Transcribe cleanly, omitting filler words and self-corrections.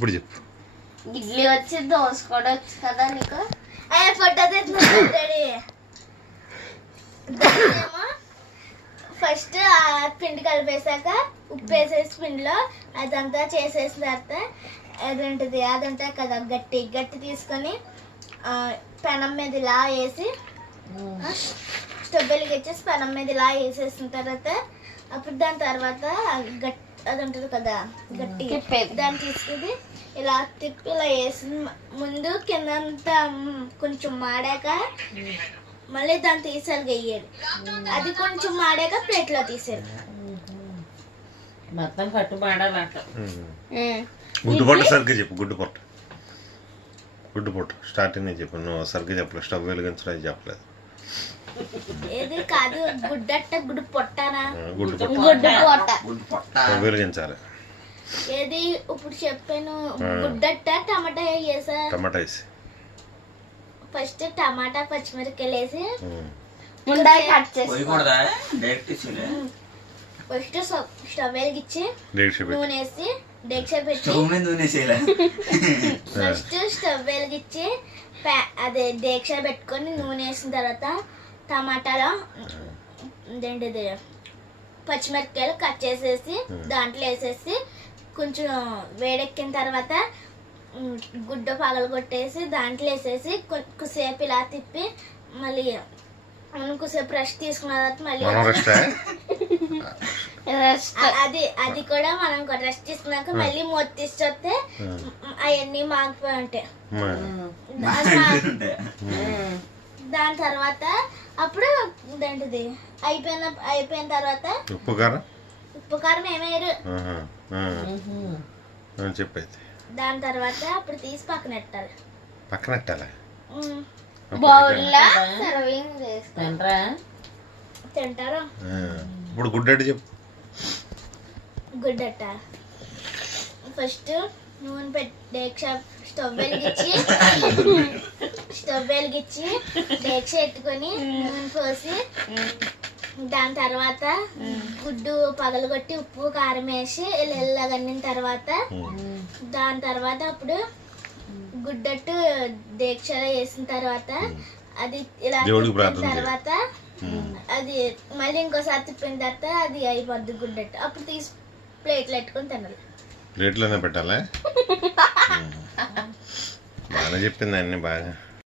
ఇప్పుడు చెప్పు. ఇడ్లీ వచ్చి దోశ కూడా వచ్చు కదా నీకు. ఫస్ట్ పిండి కలిపేసాక ఉప్పు వేసేసి పిండిలో అదంతా చేసేసిన తర్వాత అదేంటిది అది ఉంటాయి కదా గట్టి గట్టి తీసుకొని పెనం మీద ఇలా వేసి స్టవ్ వెలిగించేసి పెనం మీద ఇలా వేసేసిన తర్వాత అప్పుడు దాని తర్వాత అది ఉంటుంది కదా గట్టి దాన్ని తీసుకుని ఇలా తిప్పి ఇలా వేసి ముందు కిందంతా కొంచెం మాడాక మళ్ళీ దాన్ని తీసారు గెయ్యాలి. అది కొంచెం మాడాక ప్లేట్లో తీసారు. మొత్తం కట్టు మాడాలంట. గుడ్డు పొట్ట సరిగ్గా చెప్పు. గుడ్డు పొట్ట స్టార్టింగ్ చెప్పు. నువ్వు సరిగ్గా చెప్పలేదు. స్టవ్ వెలిగించడం చెప్పలేదు. ఏది కాదు గుడ్డట్ట గుడ్డు పొట్టనా గుడ్డు పొట్ట వెలిగించాలి. ఏది ఇప్పుడు చెప్పాను. గుడ్డట్ట టమాటా వేసా. టమాటా వేసి ఫస్ట్ టమాటా పచ్చిమిరపకాయలు వేసి ముందే కట్ చేసి ఫస్ట్ స్టవ్ వెలిగించి నూనె వేసి డేక్ష పెట్టి ఫస్ట్ స్టవ్ వెలిగించి అదే డేక్ష పెట్టుకొని నూనె వేసిన తర్వాత టమాటాలో ఏంటిది పచ్చిమిరపకాయలు కట్ చేసేసి దాంట్లో వేసేసి కొంచెం వేడెక్కిన తర్వాత గుడ్డ పగలు కొట్టేసి దాంట్లో వేసేసి కొద్దిసేపు ఇలా తిప్పి మళ్ళీ మనం కొద్దిసేపు రెస్ట్ తీసుకున్న తర్వాత మళ్ళీ అది కూడా మనం రెస్ట్ తీసుకున్నాక మళ్ళీ మూత తీస్తే అవన్నీ మాగిపోయి ఉంటాయి. దాని తర్వాత అప్పుడు ఏంటిది అయిపోయిన తర్వాత ఉప్పు కారం ఏమేరు చెప్పైతే దాని తర్వాత అప్పుడు తీసి పక్కన పెట్టాలి. బౌల్లో సర్వింగ్ చేస్తారా తింటారు. ఇప్పుడు గుడ్డట్టు చెప్పు. గుడ్డట్ట ఫస్ట్ నూనె పెట్టి స్టవ్ వెలిగించి డేక్ష ఎత్తుకొని నూనె పోసి దాని తర్వాత గుడ్డు పగలగొట్టి ఉప్పు కారం వేసి ఎల్లగన్నిన తర్వాత దాని తర్వాత అప్పుడు గుడ్డట్టు దీక్షలో వేసిన తర్వాత అది ఇలా తర్వాత అది మళ్ళీ ఇంకోసారి తిప్పిన తర్వాత అది అయిపోద్ది గుడ్డట్టు. అప్పుడు తీసి ప్లేట్లో పెట్టుకొని తినాలి. ప్లేట్లోనే పెట్టాలా? బాగా చెప్పింది అన్ని బాగా.